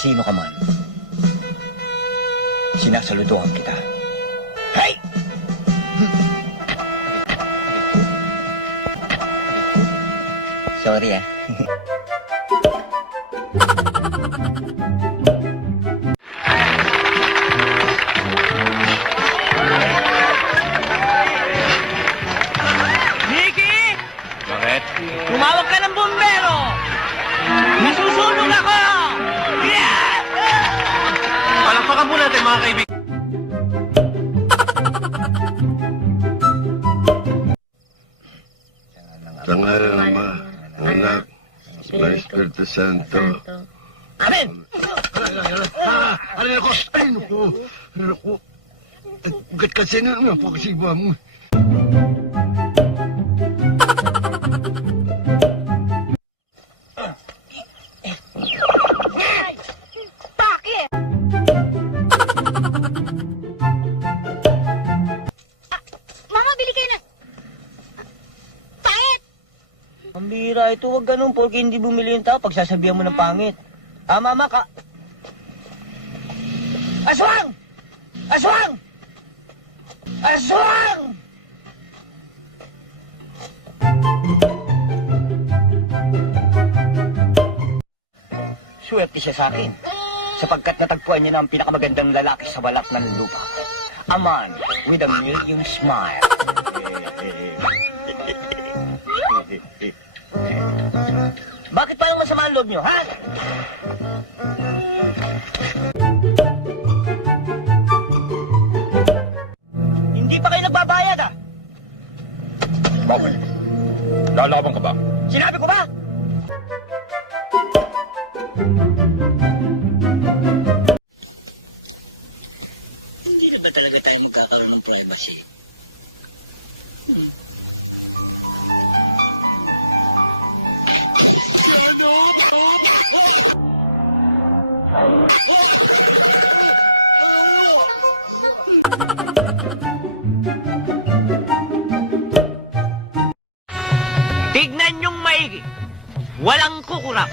Sino ka man, sinasaludohan kita. Hey! Sorry ah. Mickey! Bakit? Tumawag ka ng bumbero! Nasusunog ako! Yeah! Palakpakan po natin mga kaibigan. Sa ngalan ng Ama, ng Anak, ng Espiritu Santo. Amen! Alin ako! Alin ako! Alin ako! Ugat kasi na naman po kasi iba mo. Bakit? Mama, bili kayo na. Pait! Pambira ito, huwag ganun, porque hindi bumili yung tao, pagsasabihan mo ng pangit. Mama ka... Aswang! Aswang! Aswang! Swerte siya sa akin, sapagkat natagpuan niya na ang pinakamagandang lalaki sa balat ng lupa. A man with a million smile. Bakit parang masama ang loob niyo, ha? Hindi pa kayo nagbabayad, ah? Bakit? Lalaban ka ba? Sinabi ko ba? Hindi na ba talaga tayo nagkakaroon ng privacy? Tignan niyong maigi. Walang kukurap.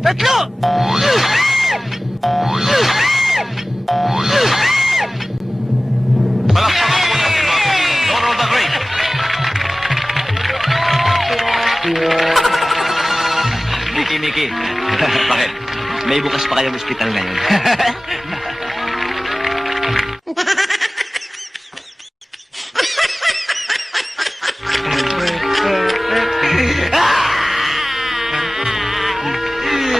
Tatlo! Palakpakan po natin mga kaibigan. Doro the Great. Miki. Bakit? May bukas pa kayong ospital ngayon.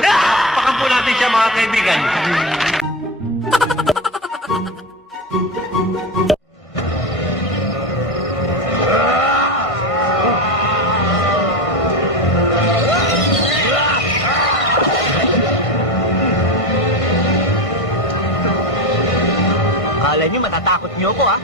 Palakpakan po natin siya mga kaibigan. Akala niyo matatakot niyo ako, ha?